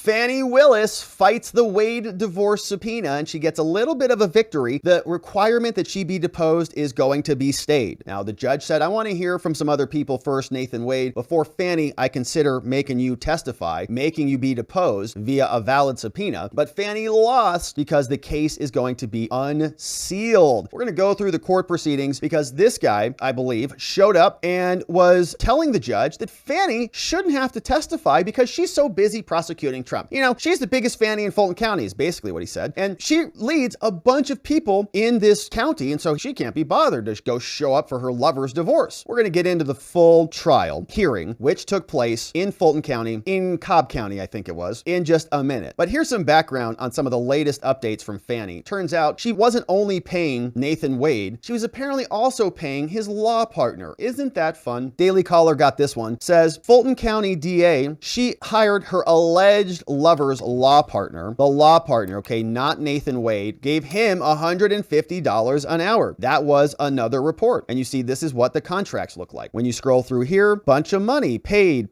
Fani Willis fights the Wade divorce subpoena, and she gets a little bit of a victory. The requirement that she be deposed is going to be stayed. Now, the judge said, I want to hear from some other people first, Nathan Wade. Before Fani, I consider making you testify, making you be deposed via a valid subpoena. But Fani lost because the case is going to be unsealed. We're going to go through the court proceedings because this guy, I believe, showed up and was telling the judge that Fani shouldn't have to testify because she's so busy prosecuting Trump. You know, she's the biggest Fani in Fulton County is basically what he said. And she leads a bunch of people in this county, and so she can't be bothered to go show up for her lover's divorce. We're going to get into the full trial hearing, which took place in Fulton County, in Cobb County, I think it was, in just a minute. But here's some background on some of the latest updates from Fani. Turns out she wasn't only paying Nathan Wade, she was apparently also paying his law partner. Isn't that fun? Daily Caller got this one. Says Fulton County DA, she hired her alleged lover's law partner. The law partner, okay, not Nathan Wade, gave him $150 an hour. That was another report. And you see, this is what the contracts look like. When you scroll through here, bunch of money, paid.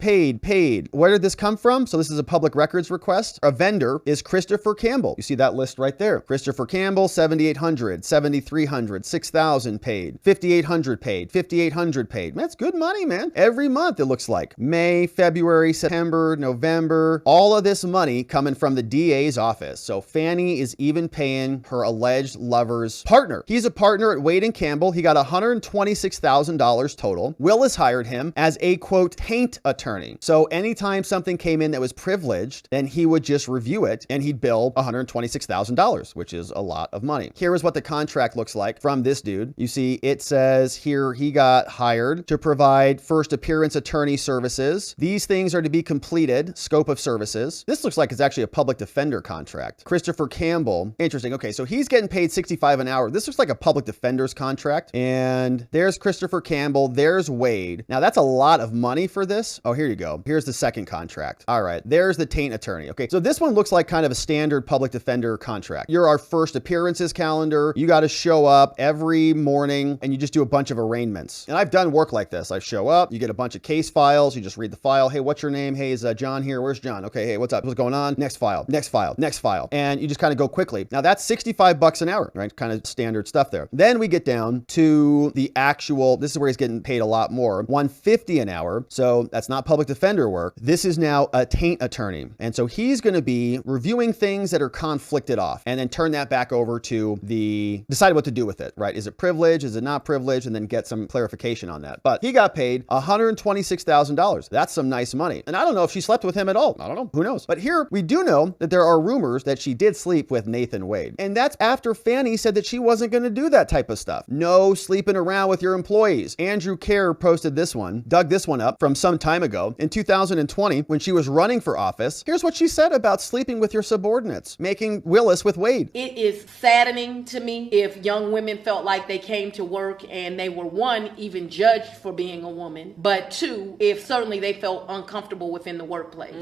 Where did this come from? So this is a public records request. A vendor is Christopher Campbell. You see that list right there. Christopher Campbell, $7,800, $7,300, $6,000 paid, $5,800 paid, $5,800 paid. That's good money, man. Every month it looks like. May, February, September, November, all of this money coming from the DA's office. So Fani is even paying her alleged lover's partner. He's a partner at Wade and Campbell. He got $126,000 total. Willis hired him as a quote taint attorney. So anytime something came in that was privileged, then he would just review it and he'd bill $126,000, which is a lot of money. Here is what the contract looks like from this dude. You see, it says here he got hired to provide first appearance attorney services. These things are to be completed. Scope of services. This looks like it's actually a public defender contract. Christopher Campbell. Interesting. Okay, so he's getting paid $65 an hour. This looks like a public defender's contract. And there's Christopher Campbell. There's Wade. Now that's a lot of money for this. Oh, here you go. Here's the second contract. All right, there's the taint attorney. Okay, so this one looks like kind of a standard public defender contract. You're our first appearances calendar. You got to show up every morning and you just do a bunch of arraignments. And I've done work like this. I show up, you get a bunch of case files. You just read the file. Hey, what's your name? Hey, is John here? Where's John? Okay, hey, what's up? What's going on? Next file, next file, next file. And you just kind of go quickly. Now that's $65 an hour, right? Kind of standard stuff there. Then we get down to the actual, this is where he's getting paid a lot more, $150 an hour. So that's not public defender work. This is now a taint attorney. And so he's going to be reviewing things that are conflicted off and then turn that back over to decide what to do with it, right? Is it privilege? Is it not privilege? And then get some clarification on that. But he got paid $126,000. That's some nice money. And I don't know if she slept with him at all. I don't know. Who knows? But here we do know that there are rumors that she did sleep with Nathan Wade. And that's after Fani said that she wasn't going to do that type of stuff. No sleeping around with your employees. Andrew Kerr posted this one, dug this one up from some time ago. In 2020, when she was running for office, here's what she said about sleeping with your subordinates, making Willis with Wade. It is saddening to me if young women felt like they came to work and they were, one, even judged for being a woman, but two, if certainly they felt uncomfortable within the workplace.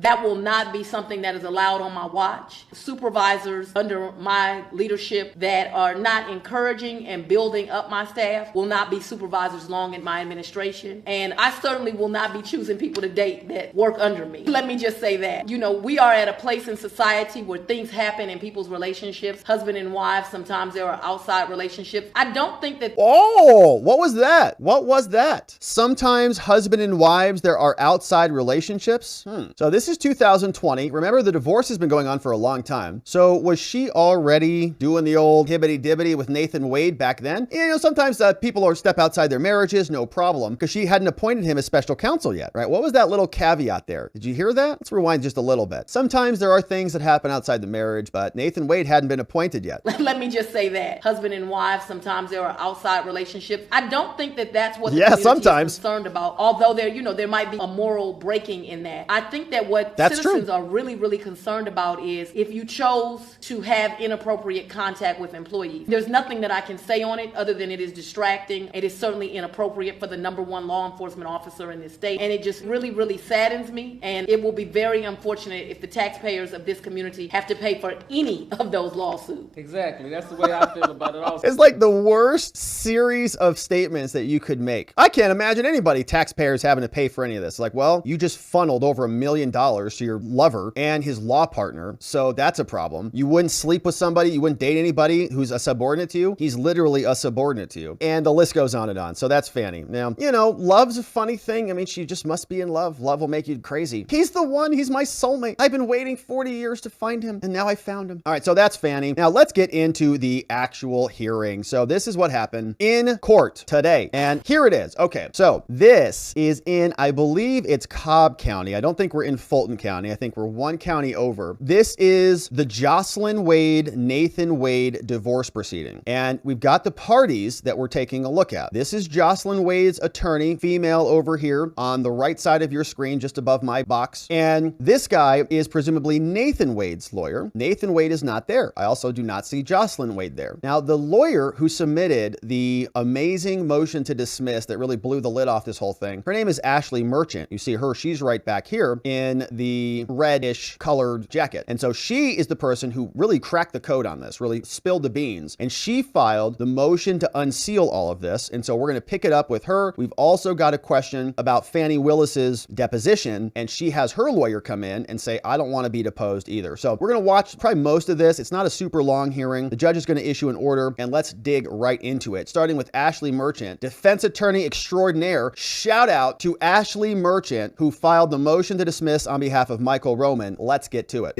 That will not be something that is allowed on my watch. Supervisors under my leadership that are not encouraging and building up my staff will not be supervisors long in my administration. And I certainly will not be choosing people to date that work under me. Let me just say that. You know, we are at a place in society where things happen in people's relationships, husband and wife, sometimes there are outside relationships. I don't think that... Oh, what was that? What was that? Sometimes husband and wives, there are outside relationships. So this is 2020. Remember, the divorce has been going on for a long time. So was she already doing the old hibbity-dibbity with Nathan Wade back then? You know, sometimes people are step outside their marriages, no problem, because she hadn't appointed him as special counsel yet, right? What was that little caveat there? Did you hear that? Let's rewind just a little bit. Sometimes there are things that happen outside the marriage, but Nathan Wade hadn't been appointed yet. Let me just say that. Husband and wife, sometimes there are outside relationships. I don't think that that's what the community is concerned about, although there might be a moral breaking in that. I think that what citizens are really, really concerned about is if you chose to have inappropriate contact with employees. There's nothing that I can say on it other than it is distracting. It is certainly inappropriate for the #1 law enforcement officer in this state. And it just really, really saddens me. And it will be very unfortunate if the taxpayers of this community have to pay for any of those lawsuits. Exactly. That's the way I feel about it also. It's like the worst series of statements that you could make. I can't imagine anybody, taxpayers, having to pay for any of this. Like, well, you just funneled over $1 million to your lover and his law partner. So that's a problem. You wouldn't sleep with somebody. You wouldn't date anybody who's a subordinate to you. He's literally a subordinate to you. And the list goes on and on. So that's Fani. Now, you know, love's a funny thing. I mean, she just must be in love. Love will make you crazy. He's the one. He's my soulmate. I've been waiting 40 years to find him, and now I found him. All right, so that's Fani. Now let's get into the actual hearing. So this is what happened in court today. And here it is. Okay, so this is in, I believe it's Cobb County. I don't think we're in Fulton County. I think we're one county over. This is the Jocelyn Wade, Nathan Wade divorce proceeding. And we've got the parties that we're taking a look at. This is Jocelyn Wade's attorney, female over here on the right side of your screen, just above my box. And this guy is presumably Nathan Wade's lawyer. Nathan Wade is not there. I also do not see Jocelyn Wade there. Now, the lawyer who submitted the amazing motion to dismiss that really blew the lid off this whole thing, her name is Ashley Merchant. You see her, she's right back here in the reddish colored jacket. And so she is the person who really cracked the code on this, really spilled the beans. And she filed the motion to unseal all of this. And so we're going to pick it up with her. We've also got a question about Fani Willis's deposition, and she has her lawyer come in and say, I don't want to be deposed either. So we're going to watch probably most of this. It's not a super long hearing. The judge is going to issue an order, and let's dig right into it. Starting with Ashley Merchant, defense attorney extraordinaire. Shout out to Ashley Merchant, who filed the motion to dismiss on behalf of Michael Roman. Let's get to it.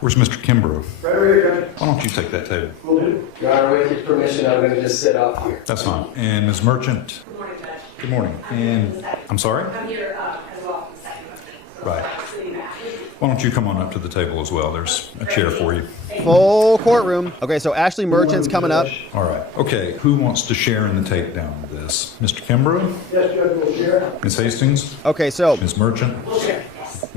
Where's Mr. Kimbrough? Right over here, Judge. Why don't you take that table? Will do. Your Honor, with your permission, I'm going to just sit off here. That's fine. And Ms. Merchant? Good morning, Judge. Good morning. And, I'm sorry? I'm here as well for the second motion. Right. Sitting back. Why don't you come on up to the table as well? There's a chair for you. Full courtroom. Okay, so Ashley Merchant's coming up. All right. Okay, who wants to share in the takedown of this? Mr. Kimbrough? Yes, Judge, we'll share. Ms. Hastings? Okay, so Ms. Merchant? We'll share.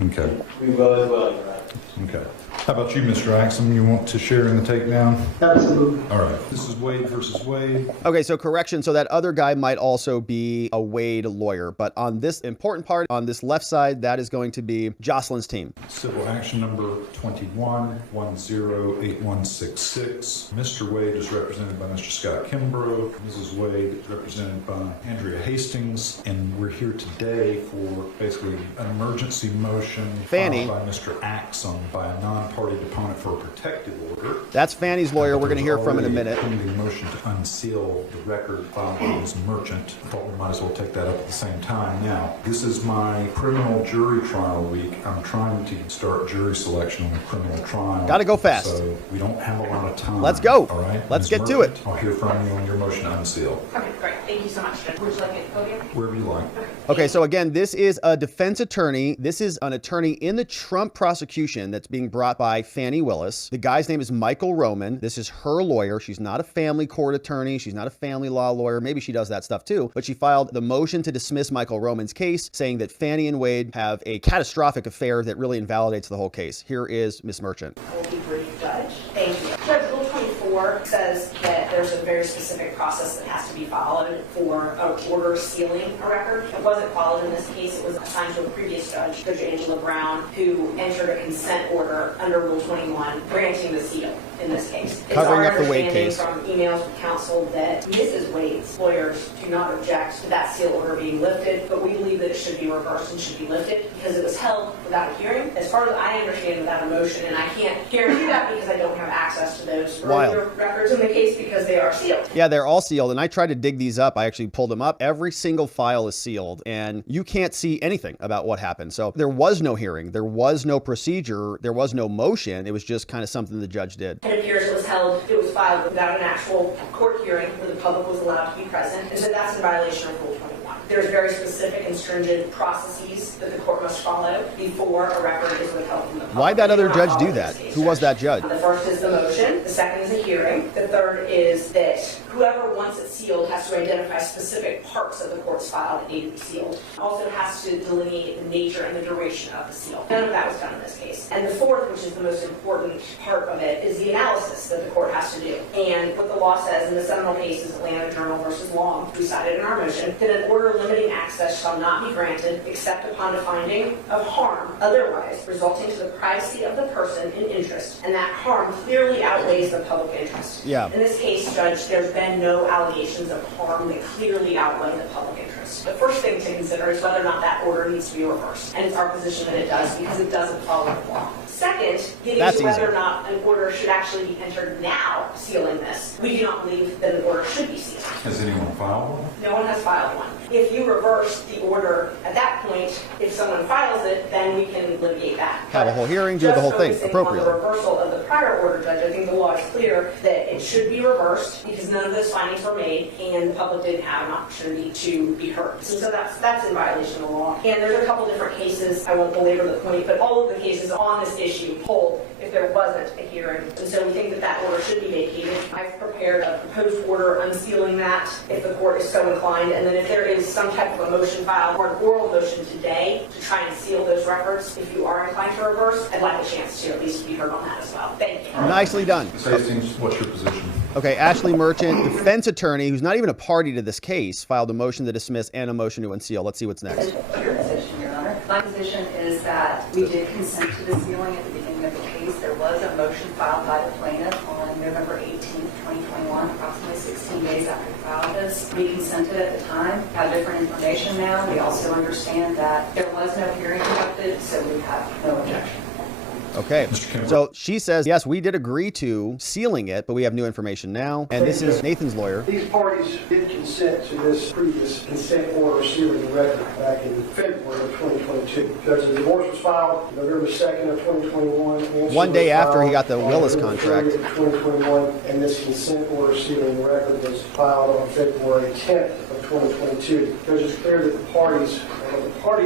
Okay. We will as well, Your Honor. Okay. How about you, Mr. Axum? You want to share in the takedown? Absolutely. All right. This is Wade versus Wade. okay, so correction. So that other guy might also be a Wade lawyer, but on this important part, on this left side, that is going to be Jocelyn's team. Civil action number 21-108166. Mr. Wade is represented by Mr. Scott Kimbrough. Mrs. Wade is represented by Andrea Hastings. And we're here today for basically an emergency motion Fani. filed by Mr. Axum by a non-party deponent for a protective order. That's Fani's lawyer. We're going to hear from in a minute. Pending motion to unseal the record filed by Ms. Merchant. I thought we might as well take that up at the same time. Now, this is my criminal jury trial week. I'm trying to start jury selection on a criminal trial. Gotta go fast. So we don't have a lot of time. Let's go. All right. Let's Ms. get to Merchant, it. I'll hear from you on your motion to unseal. Okay, great. Thank you so much, Judge. Would you like me to go here? Wherever you like. Okay, so again, this is a defense attorney. This is an attorney in the Trump prosecution that's being brought by Fani Willis. The guy's name is Michael Roman. This is her lawyer. She's not a family court attorney. She's not a family law lawyer. Maybe she does that stuff too, but she filed the motion to dismiss Michael Roman's case, saying that Fani and Wade have a catastrophic affair that really invalidates the whole case. Here is Ms. Merchant. I will be brief, Judge. Thank you. Judge, Rule 24 says that there's a very specific process that has to be followed for an order sealing a record. It wasn't followed in this case. It was assigned to a previous judge, Judge Angela Brown, who entered a consent order under Rule 21, granting the seal in this case. Covering up the Wade Wade case. From emails with counsel that Mrs. Wade's lawyers do not object to that seal order being lifted, but we believe that it should be reversed and should be lifted because it was held without a hearing. As far as I understand, without a motion, and I can't guarantee that because I don't have access to those earlier records in the case because they are sealed. Yeah, they're all sealed, and I tried to dig these up. I actually pulled them up. Every single file is sealed, and you can't see anything about what happened. So there was no hearing. There was no procedure. There was no motion. It was just kind of something the judge did. It appears it was filed without an actual court hearing where the public was allowed to be present, and so that's in violation of Rule 21. There's very specific and stringent processes that the court must follow before a record is withheld from the public. Why'd that other judge do that? Who was that judge? The first is the motion. The second is a hearing. The third is that whoever wants it sealed has to identify specific parts of the court's file that need to be sealed. Also has to delineate the nature and the duration of the seal. None of that was done in this case. And the fourth, which is the most important part of it, is the analysis that the court has to do. And what the law says in the seminal case is Atlanta Journal versus Long, we cited in our motion, that an order limiting access shall not be granted except upon the finding of harm otherwise resulting to the privacy of the person in interest, and that harm clearly outweighs the public interest. Yeah. In this case, Judge, there's been no allegations of harm that clearly outweigh the public interest. The first thing to consider is whether or not that order needs to be reversed. And it's our position that it does because it doesn't follow the law. Second, getting to whether or not an order should actually be entered now, sealing this, we do not believe that an order should be sealed. Has anyone filed one? No one has filed one. If you reverse the order at that point, if someone files it, then we can litigate that. Have a whole hearing, do the whole thing appropriately. On the reversal of the prior order, Judge, I think the law is clear that it should be reversed because none of those findings were made and the public didn't have an opportunity to be heard. So that's in violation of the law. And there's a couple different cases, I won't belabor the point, but all of the cases on this issue hold if there wasn't a hearing. And so we think that that order should be vacated. I've prepared a proposed order unsealing that if the court is so inclined. And then if there is some type of a motion filed or an oral motion today to try and seal those records, if you are inclined to reverse, I'd like a chance to at least be heard on that as well. Thank you. Nicely done. Ms. Hastings, what's your position? Okay, Ashley Merchant, defense attorney, who's not even a party to this case, filed a motion to dismiss and a motion to unseal. Let's see what's next. Your position, Your Honor. My position is that we did consent to the sealing at the beginning of the case. There was a motion filed by the plaintiff on November 18th, 2021, approximately 16 days after we filed this. We consented at the time, have different information now. We also understand that there was no hearing conducted, so we have no objection. Okay, so she says, yes, we did agree to sealing it, but we have new information now. And this is Nathan's lawyer. These parties did consent to this previous consent order sealing the record back in February of 2022. Judge, the divorce was filed November 2nd of 2021. One day after he got the Willis contract. 2021, and this consent order sealing the record was filed on February 10th of 2022. Judge, it's clear that the parties'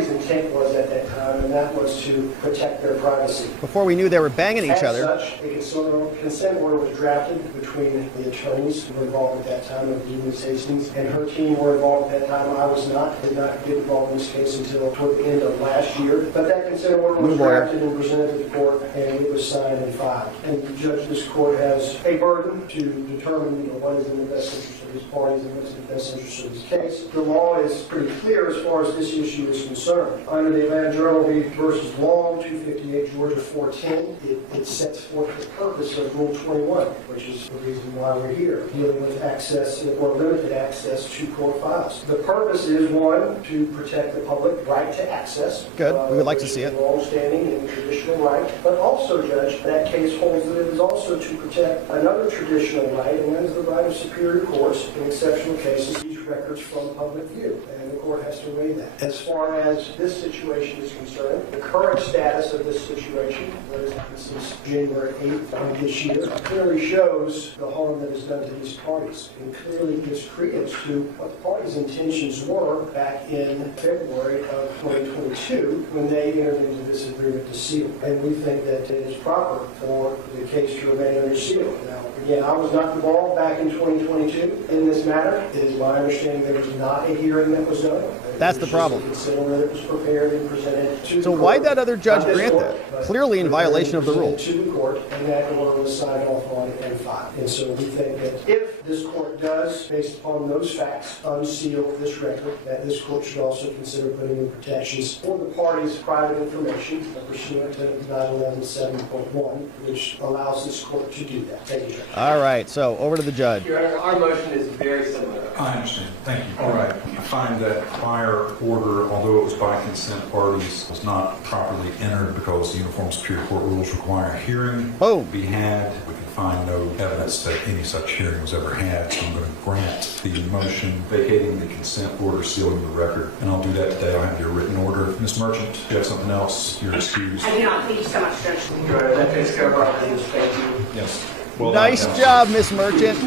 intent was at that time, and that was to protect their privacy. Before we knew they were banging each other. As such, a consent order was drafted between the attorneys who were involved at that time, of Ms. Hastings, and her team were involved at that time. I was not, did not get involved in this case until toward the end of last year. But that consent order was drafted and presented to the court, and it was signed and filed. And Judge, this court has a burden to determine what is in the best interest of these parties and what's in the best interest of this case. The law is pretty clear as far as this issue is concerned. Under the Atlanta Journal versus Long, 258 Georgia 410, it sets forth the purpose of Rule 21, which is the reason why we're here, dealing with access or limited access to court files. The purpose is, one, to protect the public right to access. Good. We would like to see it. Long-standing and traditional right. But also, Judge, that case holds that it is also to protect another traditional right, and that is the right of superior courts in exceptional cases, these records from public view. And the court has to weigh that. As far as this situation is concerned, the current status of this situation, that has happened since January 8th of this year, clearly shows the harm that is done to these parties and clearly gives credence to what the parties' intentions were back in February of 2022 when they entered into this agreement to seal. And we think that it is proper for the case to remain under seal. Now, again, I was not involved back in 2022 in this matter. It is my understanding there was not a hearing that was done. That's the problem. That was prepared and presented to So the why'd court. that other judge Not this grant court, that? but Clearly in violation of the rule. presented to the court, and that order was signed off on and filed. And so we think that if this court does, based upon those facts, unseal this record, that this court should also consider putting in protections for the parties' private information pursuant to 911-7.1, which allows this court to do that. Thank you, Judge. All right, so over to the judge. Your Honor, our motion is very similar. I understand. Thank you. All right. I find that prior order, although it was by consent parties, was not properly entered because the Uniform Superior Court rules require a hearing Boom. to be had. We can find no evidence that any such hearing was ever had, so I'm going to grant the motion vacating the consent order sealing the record. And I'll do that today. I'll have your written order. Ms. Merchant, if you have something else, you're excused. I do not. Thank you so much, Judge. Your Honor, that takes care of our business. Thank you. Yes. Well done, Nice counsel. job, Miss Merchant.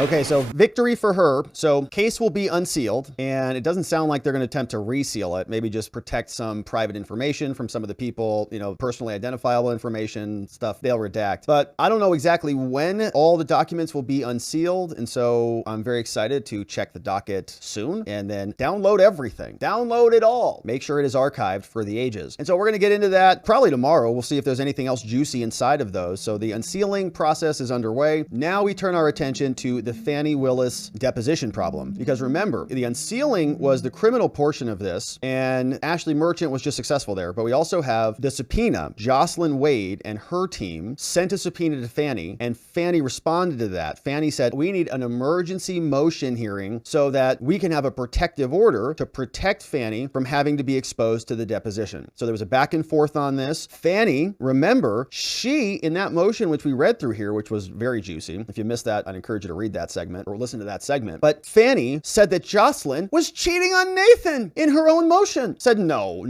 Okay, so victory for her. So case will be unsealed, and it doesn't sound like they're going to attempt to reseal it. Maybe just protect some private information from some of the people, personally identifiable information, stuff they'll redact. But I don't know exactly when all the documents will be unsealed, and so I'm very excited to check the docket soon and then download everything. Download it all. Make sure it is archived for the ages. And so we're going to get into that probably tomorrow. We'll see if there's anything else juicy inside of those. So the unsealing process is underway. Now we turn our attention to the the Fani Willis deposition problem. Because remember, the unsealing was the criminal portion of this, and Ashley Merchant was just successful there. But we also have the subpoena. Jocelyn Wade and her team sent a subpoena to Fani, and Fani responded to that. Fani said, we need an emergency motion hearing so that we can have a protective order to protect Fani from having to be exposed to the deposition. So there was a back and forth on this. Fani, remember, she, in that motion, which we read through here, which was very juicy. If you missed that, I'd encourage you to read that segment or listen to that segment. But Fani said that Jocelyn was cheating on Nathan in her own motion. Said, no.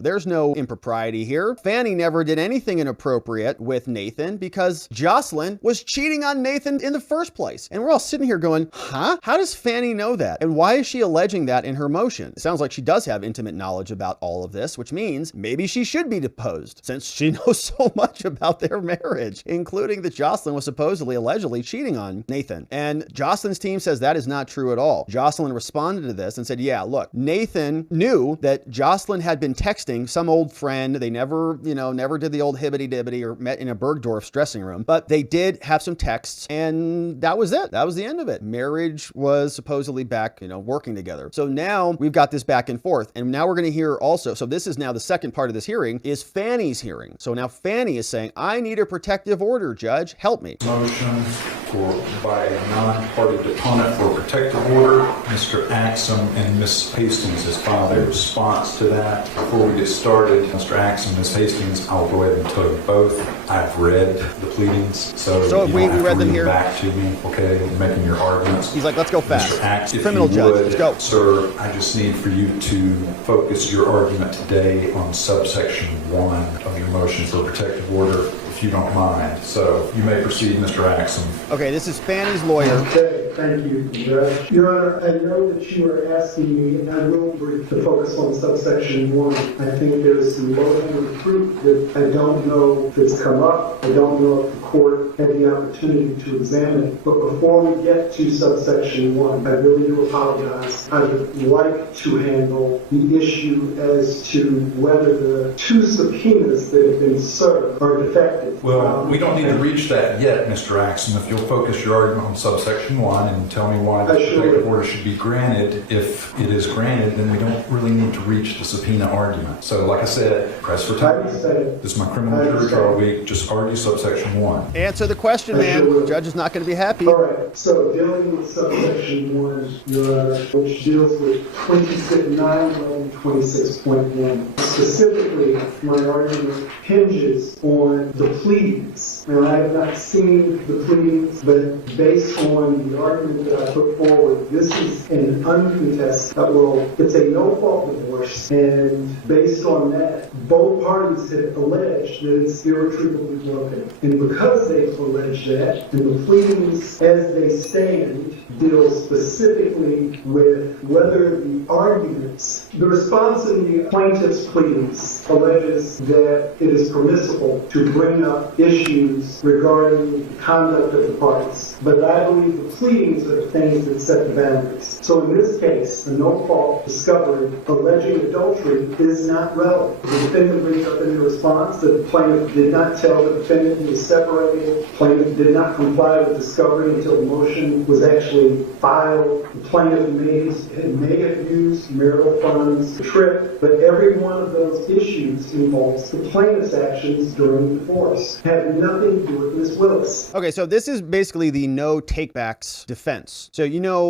There's no impropriety here. Fani never did anything inappropriate with Nathan because Jocelyn was cheating on Nathan in the first place. And we're all sitting here going, huh? How does Fani know that? And why is she alleging that in her motion? It sounds like she does have intimate knowledge about all of this, which means maybe she should be deposed since she knows so much about their marriage, including that Jocelyn was supposedly, allegedly cheating on Nathan. And Jocelyn's team says that is not true at all. Jocelyn responded to this and said, yeah, look, Nathan knew that Jocelyn had been texting some old friend. They never did the old hibbity-dibbity or met in a Bergdorf's dressing room, but they did have some texts, and that was it. That was the end of it. Marriage was supposedly back, working together. So now we've got this back and forth, and now we're going to hear also, so this is now the second part of this hearing, is Fani's hearing. So now Fani is saying, I need a protective order, Judge. Help me. Motion by a non-party deponent for a protective order. Mr. Axum and Ms. Hastings has filed a response to that. Before we get started, Mr. Axum, Ms. Hastings, I'll go ahead and tell you both. I've read the pleadings, so we read them here. Back to me, okay? Making your arguments. He's like, let's go fast. Mr. Axum, criminal judge, let's go. Sir, I just need for you to focus your argument today on subsection 1 of your motion for a protective order, if you don't mind. So you may proceed, Mr. Axum. Okay, this is Fani's lawyer. Okay, thank you, Judge. Your Honor, I know that you are asking me, and I will brief to focus on subsection 1. I think there is some low-hanging fruit that I don't know if it's come up. I don't know if the court had the opportunity to examine it. But before we get to subsection 1, I really do apologize. I would like to handle the issue as to whether the 2 subpoenas that have been served are defective. Well, we don't need to reach that yet, Mr. Axum. If you'll focus your argument on subsection 1 and tell me why the protective order should be granted. If it is granted, then we don't really need to reach the subpoena argument. So, like I said, press for time. This is my criminal jury trial week. Just argue subsection 1. Answer the question, man. The judge is not going to be happy. All right. So, dealing with subsection 1, Your Honor, which deals with 9.26.1. Specifically, my argument hinges on the pleadings. Now, I have not seen the pleadings, but based on the argument that I put forward, this is an uncontested, it's a no-fault divorce, and based on that, both parties have alleged that it's irretrievably broken. And because they've alleged that, and the pleadings as they stand deal specifically with whether the arguments, the response in the plaintiff's pleadings alleges that it is permissible to bring up issues regarding the conduct of the parties. But I believe the pleadings are the things that set the boundaries. So in this case, a no-fault discovery alleging adultery is not relevant. The defendant brings up in the response that the plaintiff did not tell the defendant he was separated. The plaintiff did not comply with discovery until the motion was actually filed. The plaintiff may have used marital funds to trip, but every one of those issues involves the plaintiff's actions during the divorce. Had nothing to do with Ms. Willis. Okay, so this is basically the no takebacks defense. So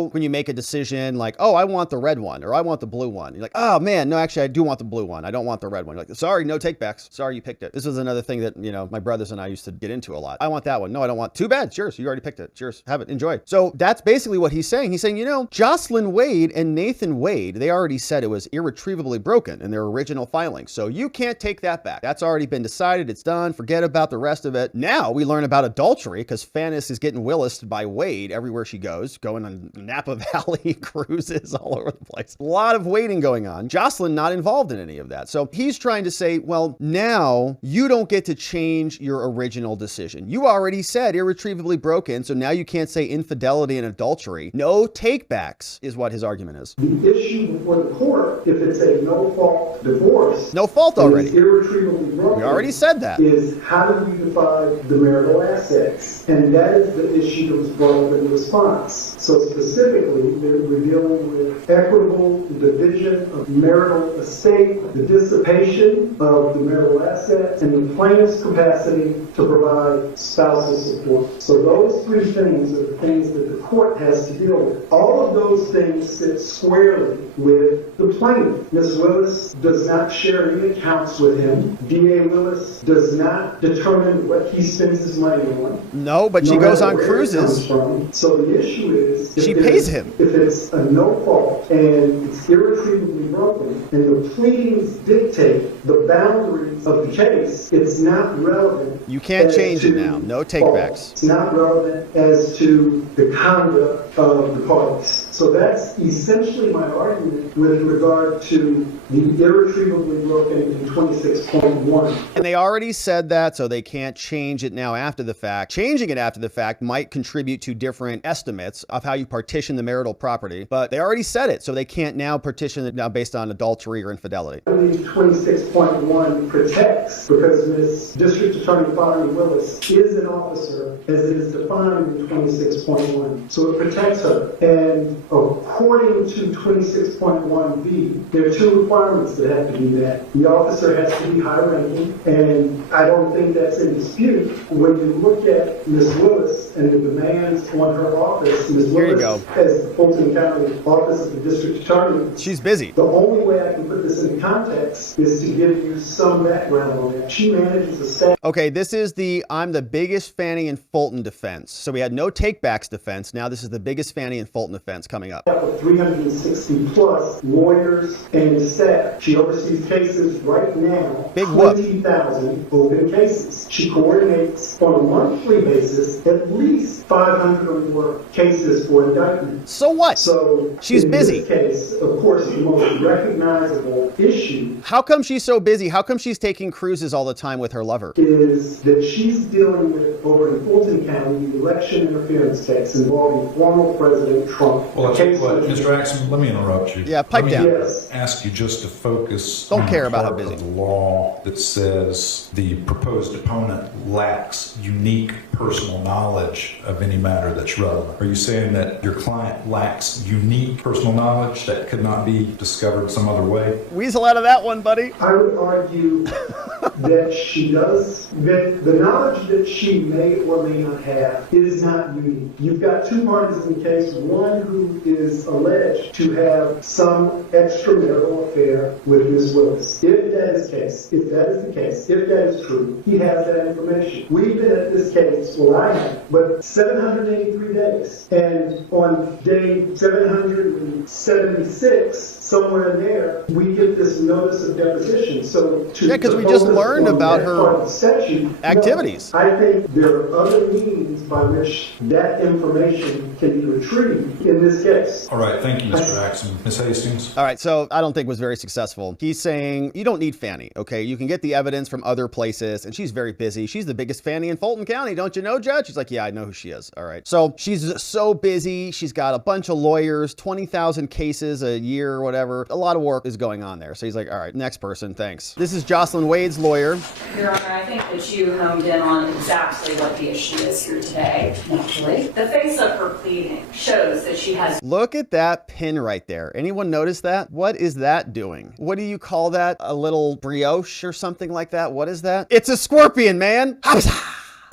when you make a decision like, oh, I want the red one or I want the blue one. You're like, oh man, no, actually I do want the blue one. I don't want the red one. You're like, sorry, no takebacks. Sorry, you picked it. This was another thing that, my brothers and I used to get into a lot. I want that one. No, I don't want. Too bad. Cheers. You already picked it. Cheers. Have it. Enjoy. So that's basically what he's saying. He's saying, Jocelyn Wade and Nathan Wade, they already said it was irretrievably broken in their original filing. So you can't take that back. That's already been decided. It's done. Forget about the rest of it. Now we learn about adultery because Fani is getting Willised by Wade everywhere she goes, going on Napa Valley cruises all over the place. A lot of waiting going on. Jocelyn not involved in any of that. So he's trying to say, well, now you don't get to change your original decision. You already said irretrievably broken, so now you can't say infidelity and adultery. No takebacks is what his argument is. The issue before the court, if it's a no-fault divorce, no fault already. Irretrievably broken. We already said that. Is how do we divide the marital assets? And that is the issue that was brought up in the response. response. So specifically, we're dealing with equitable division of marital estate, the dissipation of the marital assets, and the plaintiff's capacity to provide spousal support. So those three things are the things that the court has to deal with. All of those things sit squarely with the plaintiff. Ms. Willis does not share any accounts with him. D.A. Willis does not determine what he spends his money on. No, but she goes on cruises. So the issue is, she pays him. If it's a no fault and it's irretrievably broken, and the pleadings dictate the boundaries of the case, it's not relevant. You can't change it now. No takebacks. It's not relevant as to the conduct of the parties. So that's essentially my argument with regard to the irretrievably broken in 26.1. And they already said that, so they can't change it now after the fact. Changing it after the fact might contribute to different estimates of how you partition the marital property, but they already said it, so they can't now partition it now based on adultery or infidelity. I believe 26.1 protects, because Ms. District Attorney Fani Willis is an officer as it is defined in 26.1. So it protects her. And according to 26.1b, there are two requirements that have to be met. The officer has to be high ranking, and I don't think that's in dispute. When you look at Ms. Willis and the demands on her office, Ms. Willis, as the Fulton County Office of the District Attorney, she's busy. The only way I can put this into context is to give you some background on that. She manages a staff. Okay, this is the I'm the biggest Fani and Fulton defense. So we had no takebacks defense. Now this is the biggest Fani and Fulton defense coming up. 360 plus lawyers and staff. She oversees cases right now. Big whoop. 20,000 open cases. She coordinates on a monthly basis at least 500 or more cases for indictment. So what? So she's busy. In this case, of course, the most recognizable issue. How come she's so busy? How come she's taking cruises all the time with her lover? Is that she's dealing with, over in Fulton County, the election interference case involving former President Trump. Well, I tell you what, Mr. Axon, let me interrupt you. Yeah, pipe down. Yes. Ask you just to focus Don't on care the about how part busy. of the law that says the proposed opponent lacks unique personal knowledge of any matter that's relevant. Are you saying that your client lacks unique personal knowledge that could not be discovered some other way? Weasel out of that one, buddy. I would argue that she does, that the knowledge that she may or may not have is not unique. You've got two parties in the case, one who is alleged to have some extramarital affair with Ms. Willis. If that is the case, if that is true, he has that information. We've been at this case, well, I have, but 783 days. And on day 776, somewhere in there, we get this notice of deposition. So yeah, because we just learned about her activities. No, I think there are other means by which that information can be retrieved in this case. All right, thank you, Mr. Axon. Ms. Hastings? All right, so I don't think was very successful. He's saying you don't need Fani, okay? You can get the evidence from other places, and she's very busy. She's the biggest Fani in Fulton County, don't you know, Judge? She's like, yeah, I know who she is. All right. So she's so busy. She's got a bunch of lawyers, 20,000 cases a year or whatever. A lot of work is going on there. So he's like, all right, next person, thanks. This is Jocelyn Wade's lawyer. Your Honor, I think that you honed in on exactly what the issue is here today. Naturally, the face of her pleading shows that she has. Look at that pin right there. Anyone notice that? What is that doing? What do you call that? A little brioche or something like that? What is that? It's a scorpion, man.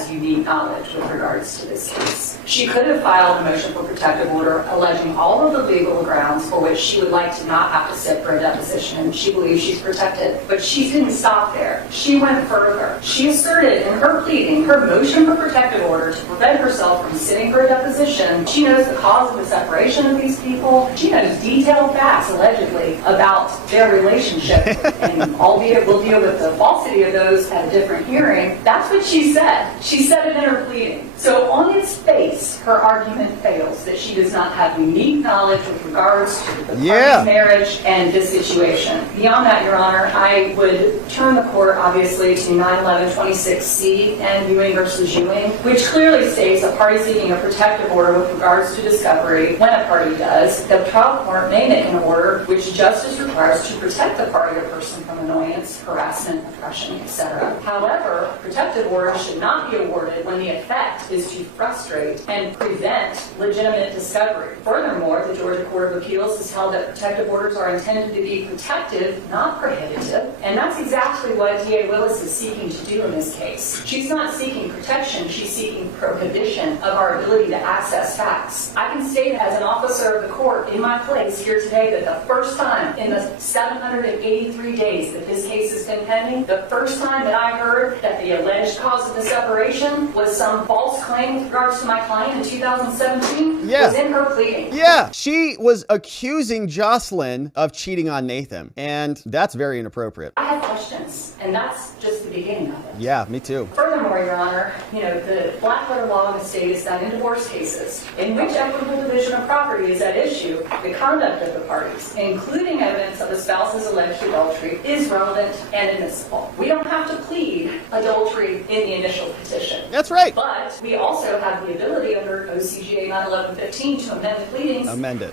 Unique knowledge with regards to this case. She could have filed a motion for protective order alleging all of the legal grounds for which she would like to not have to sit for a deposition. She believes she's protected, but she didn't stop there. She went further. She asserted in her pleading, her motion for protective order to prevent herself from sitting for a deposition. She knows the cause of the separation of these people. She knows detailed facts, allegedly, about their relationship. And albeit we'll deal with the falsity of those at a different hearing, that's what she said. She said it in her pleading. So on its face, her argument fails that she does not have unique knowledge with regards to the party's marriage and this situation. Beyond that, Your Honor, I would turn the court, obviously, to 911-26C and Ewing versus Ewing, which clearly states a party seeking a protective order with regards to discovery, when a party does, the trial court may make an order which justice requires to protect the party or person from annoyance, harassment, oppression, etc. However, protective orders should not be awarded when the effect that is to frustrate and prevent legitimate discovery. Furthermore, the Georgia Court of Appeals has held that protective orders are intended to be protective, not prohibitive, and that's exactly what DA Willis is seeking to do in this case. She's not seeking protection, she's seeking prohibition of our ability to access facts. I can state as an officer of the court in my place here today that the first time in the 783 days that this case has been pending, the first time that I heard that the alleged cause of the separation was some false claim with regards to my client in 2017 was in her pleading. Yeah, she was accusing Jocelyn of cheating on Nathan, and that's very inappropriate. I have questions, and that's just the beginning of it. Yeah, me too. Furthermore, Your Honor, the black letter law in the state is that in divorce cases, in which equitable division of property is at issue, the conduct of the parties, including evidence of a spouse's alleged adultery, is relevant and admissible. We don't have to plead adultery in the initial petition. That's right. But we also have the ability under OCGA 91115 to amend the pleadings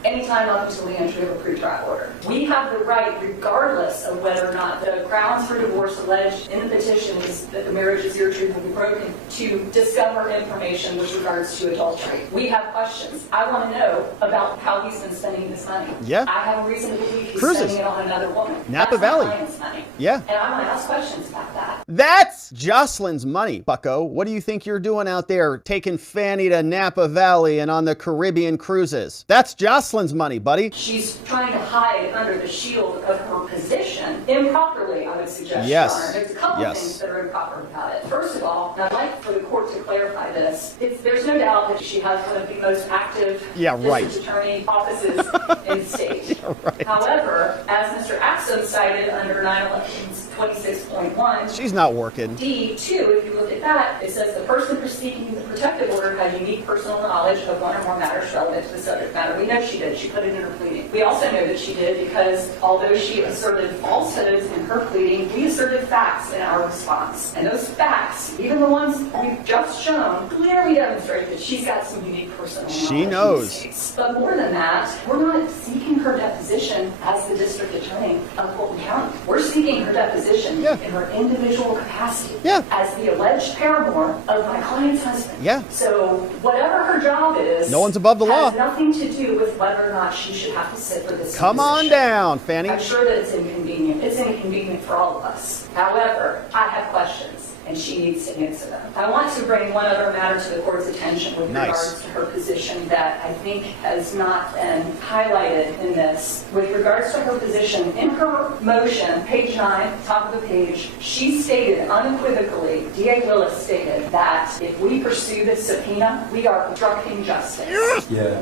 anytime up until the entry of a pretrial order. We have the right, regardless of whether or not the grounds for divorce alleged in the petition is that the marriage is irretrievably broken, to discover information with regards to adultery. We have questions. I want to know about how he's been spending this money. Yeah. I have a reason to believe he's Cruises. spending it on another woman. Napa Valley. That's my client's money. Yeah. And I want to ask questions about that. That's Jocelyn's money, bucko. What do you think you're doing out there taking Fani to Napa Valley and on the Caribbean cruises? That's Jocelyn's money, buddy. She's trying to hide under the shield of her position improperly, I would suggest, Yes. Your Honor. There's a couple of things that are improper about it. First of all, and I'd like for the court to clarify this, there's no doubt that she has one of the most active district attorney offices in the state. However, as Mr. Axum cited under 911-26.1, she's not working. D2, if you look at that, it says the person seeking the protective order had unique personal knowledge of one or more matters relevant to the subject matter. We know she did. She put it in her pleading. We also know that she did because although she asserted falsehoods in her pleading, we asserted facts in our response. And those facts, even the ones we've just shown, clearly demonstrate that she's got some unique personal knowledge. She knows. In this case. But more than that, we're not seeking her deposition as the district attorney of Fulton County. We're seeking her deposition in her individual capacity as the alleged paramour of my client's husband. So whatever her job is, no one's above the law. Has nothing to do with whether or not she should have to sit for this Come on down, Fani. I'm sure that it's inconvenient. It's inconvenient for all of us. However, I have questions, and she needs to answer them. I want to bring one other matter to the court's attention with regards to her position that I think has not been highlighted in this. With regards to her position, in her motion, page 9, top of the page, she stated unequivocally, DA Willis stated that if we pursue this subpoena, we are obstructing justice. Yeah,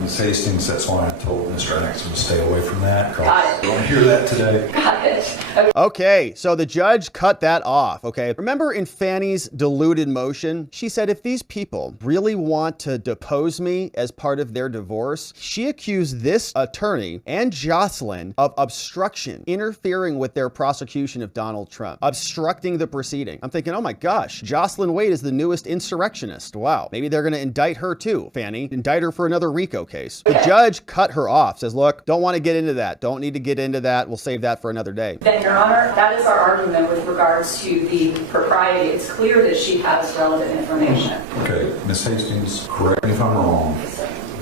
Ms. Hastings, that's why I told Mr. Axum to stay away from that. Got it. I don't hear that today. Got it. Okay, so the judge cut that off, okay? Remember in Fani's diluted motion, she said if these people really want to depose me as part of their divorce, she accused this attorney and Jocelyn of obstruction, interfering with their prosecution of Donald Trump, obstructing the proceeding. I'm thinking, oh my gosh, Jocelyn Wade is the newest insurrectionist. Wow, maybe they're gonna indict her too, Fani. Indict her for another RICO case. The judge cut her off, says, look, don't want to get into that. Don't need to get into that. We'll save that for another day. Then, Your Honor, that is our argument with regards to the propriety. It's clear that she has relevant information. Okay, Ms. Hastings, correct me if I'm wrong,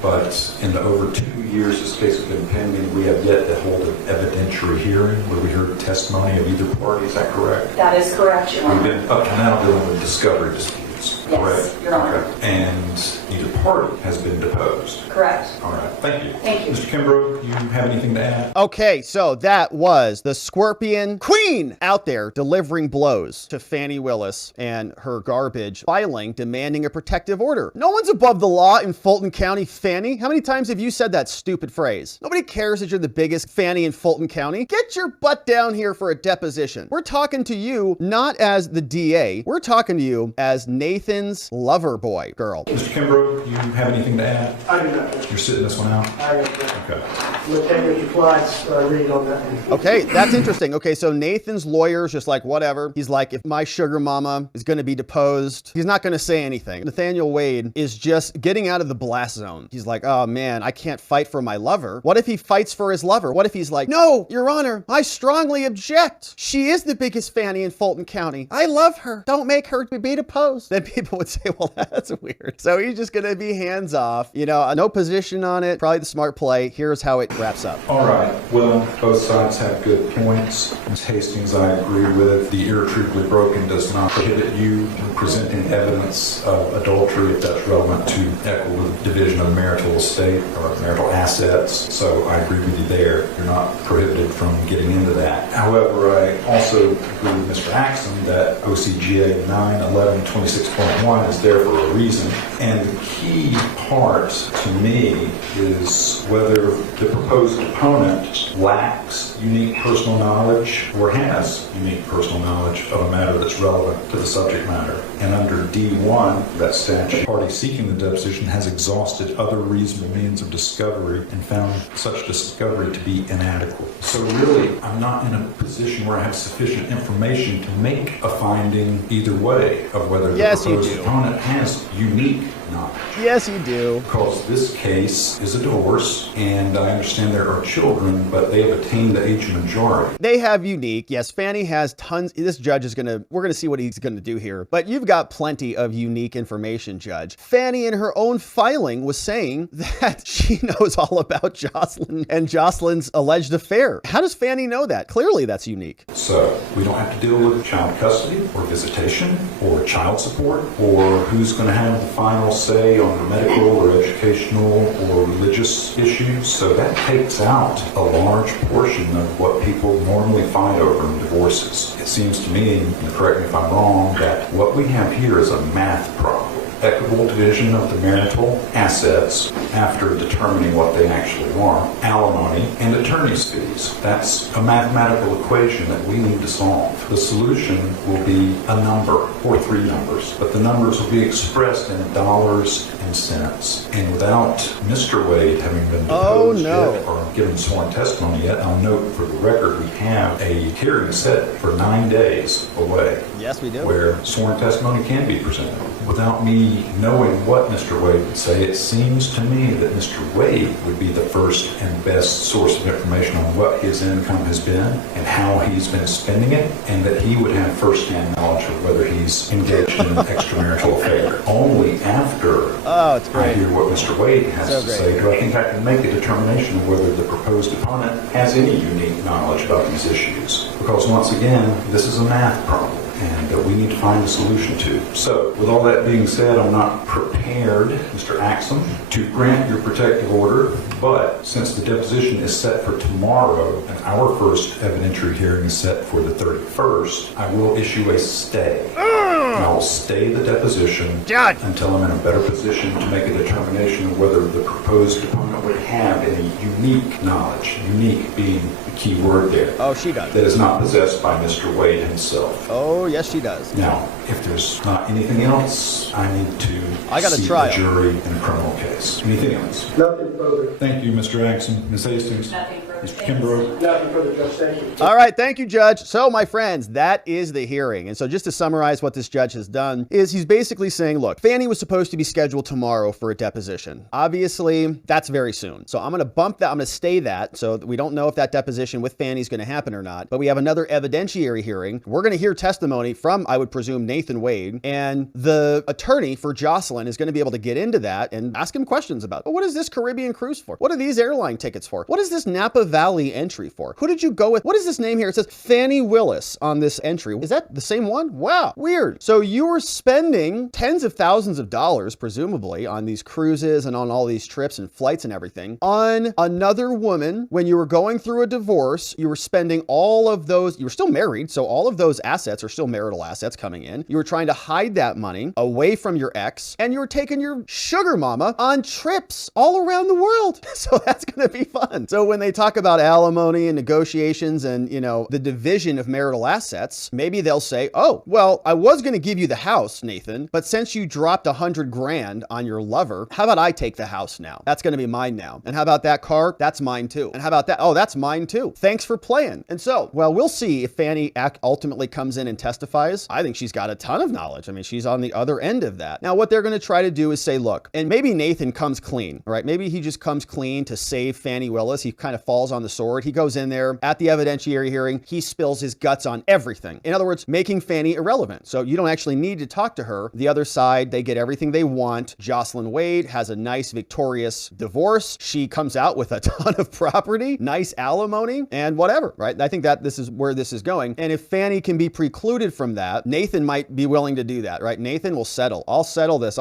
but in the over 2 years this case has been pending, we have yet to hold an evidentiary hearing where we heard testimony of either party. Is that correct? That is correct, Your Honor. We've been up to now dealing with discovery disputes, correct? Your Honor. Okay. And neither party has been deposed. Correct. All right, thank you. Thank you. Mr. Kimbrough, you have anything to add? Okay, so that was the Scorpion Queen out there delivering blows to Fani Willis and her garbage filing demanding a protective order. No one's above the law in Fulton County, Fani. How many times have you said that stupid phrase? Nobody cares that you're the biggest Fani in Fulton County. Get your butt down here for a deposition. We're talking to you not as the DA. We're talking to you as Nathan's lover boy girl. Mr. Kimbrough, you have anything to add? I do not. You're sitting this one out? I don't know. Okay. We'll take Mr. Clyde's read on that one. Okay, that's interesting. Okay, so Nathan's lawyer's just like, whatever. He's like, if my sugar mama is going to be deposed, he's not going to say anything. Nathaniel Wade is just getting out of the blast zone. He's like, oh man, I can't fight for my lover. What if he fights for his lover? What if he's like, no, Your Honor, I strongly object. She is the biggest Fani in Fulton County. I love her. Don't make her be deposed. Then people people would say, well, that's weird. So he's just going to be hands off, you know, no position on it. Probably the smart play. Here's how it wraps up. All right. Well, both sides have good points. Ms. Hastings, I agree with. The irretrievably broken does not prohibit you from presenting evidence of adultery if that's relevant to equitable division of marital estate or marital assets. So I agree with you there. You're not prohibited from getting into that. However, I also agree with Mr. Axon that OCGA 91126.1 is there for a reason. And the key part to me is whether the proposed opponent lacks unique personal knowledge or has unique personal knowledge of a matter that's relevant to the subject matter. And under D1, that statute, party seeking the deposition has exhausted other reasonable means of discovery and found such discovery to be inadequate. So really, I'm not in a position where I have sufficient information to make a finding either way of whether the proposed opponent has unique knowledge. Yes, you do. Because this case is a divorce, and I understand there are children, but they have attained the age of majority. They have unique. Yes, Fani has tons. This judge is we're going to see what he's going to do here. But you've got plenty of unique information, Judge. Fani, in her own filing, was saying that she knows all about Jocelyn and Jocelyn's alleged affair. How does Fani know that? Clearly, that's unique. So we don't have to deal with child custody or visitation or child support or who's going to have the final say on the medical or educational or religious issues. So that takes out a large portion of what people normally fight over in divorces. It seems to me, and correct me if I'm wrong, that what we have here is a math problem. Equitable division of the marital assets after determining what they actually are, alimony, and attorney's fees. That's a mathematical equation that we need to solve. The solution will be a number, or three numbers, but the numbers will be expressed in dollars and cents. And without Mr. Wade having been deposed yet or given sworn testimony yet, I'll note for the record we have a hearing set for 9 days away. Yes, we do. Where sworn testimony can be presented. Without me knowing what Mr. Wade would say, it seems to me that Mr. Wade would be the first and best source of information on what his income has been and how he's been spending it, and that he would have first-hand knowledge of whether he's engaged in an extramarital affair. Only after I hear what Mr. Wade has to say do I think I can make a determination of whether the proposed opponent has any unique knowledge about these issues. Because once again, this is a math problem, and that we need to find a solution to. So, with all that being said, I'm not prepared, Mr. Axum, to grant your protective order, but since the deposition is set for tomorrow and our first evidentiary hearing is set for the 31st, I will issue a stay. And I'll stay the deposition until I'm in a better position to make a determination of whether the proposed opponent would have any unique knowledge, unique being the key word there. Oh, she does. That is not possessed by Mr. Wade himself. Oh, yes, she does. Now, if there's not anything else, I need to see trial. a jury in a criminal case. Anything else? Nothing further. Thank you, Mr. Axon. Ms. Hastings? Nothing further. Mr. Kimbrough? Nothing further, Judge. Thank you. All right. Thank you, Judge. So, my friends, that is the hearing. And so just to summarize what this judge has done is he's basically saying, look, Fani was supposed to be scheduled tomorrow for a deposition. Obviously, that's very soon. So I'm going to bump that. I'm going to stay that. So we don't know if that deposition with Fani is going to happen or not. But we have another evidentiary hearing. We're going to hear testimony from, I would presume, Nathan Wade. And the attorney for Jocelyn is going to be able to get into that and ask him questions about, what is this Caribbean cruise for? What are these airline tickets for? What is this Napa Valley entry for? Who did you go with? What is this name here? It says Fani Willis on this entry. Is that the same one? Wow, weird. So you were spending tens of thousands of dollars, presumably, on these cruises and on all these trips and flights and everything, on another woman. When you were going through a divorce, you were spending all of those, you were still married, so all of those assets are still marital assets coming in. You were trying to hide that money away from your ex, and you were taking your sugar mama on trips all around the world. So that's going to be fun. So when they talk about alimony and negotiations and, you know, the division of marital assets, maybe they'll say, oh, well, I was going to give you the house, Nathan, but since you dropped $100 grand on your lover, how about I take the house now? That's going to be mine now. And how about that car? That's mine too. And how about that? Oh, that's mine too. Thanks for playing. And so, well, we'll see if Fani ultimately comes in and testifies. I think she's got a ton of knowledge. I mean, she's on the other end of that. Now, what they're going to try to do is say, look, and maybe Nathan comes clean, right? Maybe he just comes clean to save Fani Willis. He kind of falls falls on the sword. He goes in there at the evidentiary hearing. He spills his guts on everything. In other words, making Fani irrelevant. So you don't actually need to talk to her. The other side, they get everything they want. Jocelyn Wade has a nice, victorious divorce. She comes out with a ton of property, nice alimony, and whatever, right? I think that this is where this is going. And if Fani can be precluded from that, Nathan might be willing to do that, right? Nathan will settle. I'll settle this.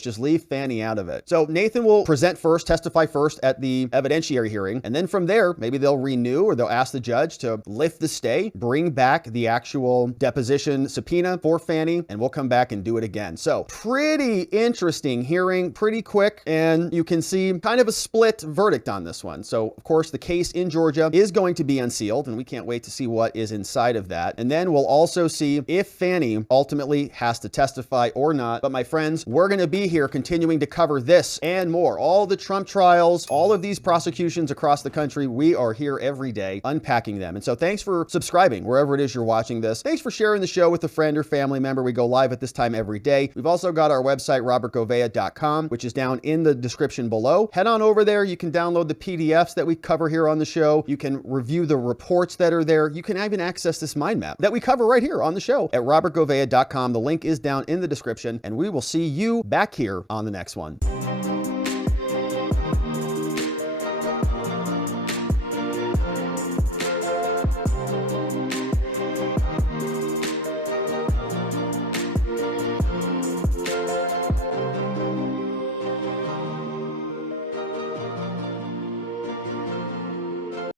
Just leave Fani out of it. So Nathan will present first, testify first at the evidentiary hearing. And then from there, maybe they'll renew or they'll ask the judge to lift the stay, bring back the actual deposition subpoena for Fani, and we'll come back and do it again. So pretty interesting hearing, pretty quick. And you can see kind of a split verdict on this one. So of course, the case in Georgia is going to be unsealed, and we can't wait to see what is inside of that. And then we'll also see if Fani ultimately has to testify or not. But my friends, we're going to be here continuing to cover this and more. All the Trump trials, all of these prosecutions across the country, we are here every day unpacking them. And so thanks for subscribing wherever it is you're watching this. Thanks for sharing the show with a friend or family member. We go live at this time every day. We've also got our website, robertgovea.com, which is down in the description below. Head on over there. You can download the PDFs that we cover here on the show. You can review the reports that are there. You can even access this mind map that we cover right here on the show at robertgovea.com. The link is down in the description, and we will see you back here on the next one.